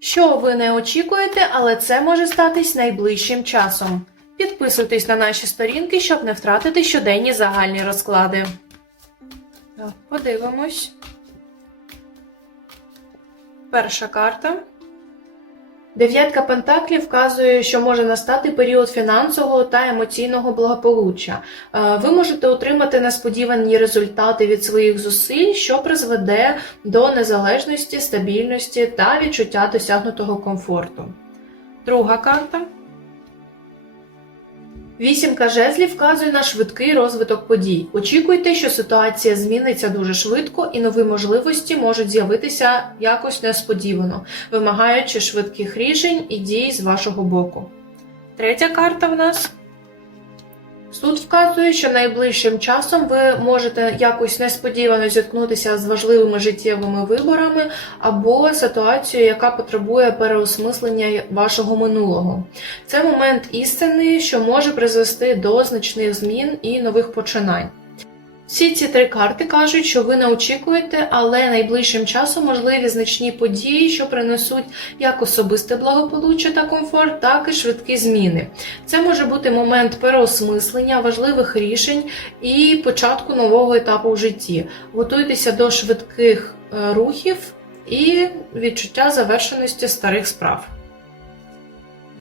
Що ви не очікуєте, але це може статись найближчим часом. Підписуйтесь на наші сторінки, щоб не втратити щоденні загальні розклади. Так, подивимось. Перша карта. Дев'ятка пентаклів вказує, що може настати період фінансового та емоційного благополуччя. Е, Ви можете отримати несподівані результати від своїх зусиль, що призведе до незалежності, стабільності та відчуття досягнутого комфорту. Друга карта. Вісімка жезлів вказує на швидкий розвиток подій. Очікуйте, що ситуація зміниться дуже швидко і нові можливості можуть з'явитися якось несподівано, вимагаючи швидких рішень і дій з вашого боку. Третя карта в нас. Суд вказує, що найближчим часом ви можете якось несподівано зіткнутися з важливими життєвими виборами або ситуацією, яка потребує переосмислення вашого минулого. Це момент істини, що може призвести до значних змін і нових починань. Всі ці три карти кажуть, що ви не очікуєте, але найближчим часом можливі значні події, що принесуть як особисте благополуччя та комфорт, так і швидкі зміни. Це може бути момент переосмислення важливих рішень і початку нового етапу в житті. Готуйтеся до швидких е, рухів і відчуття завершеності старих справ.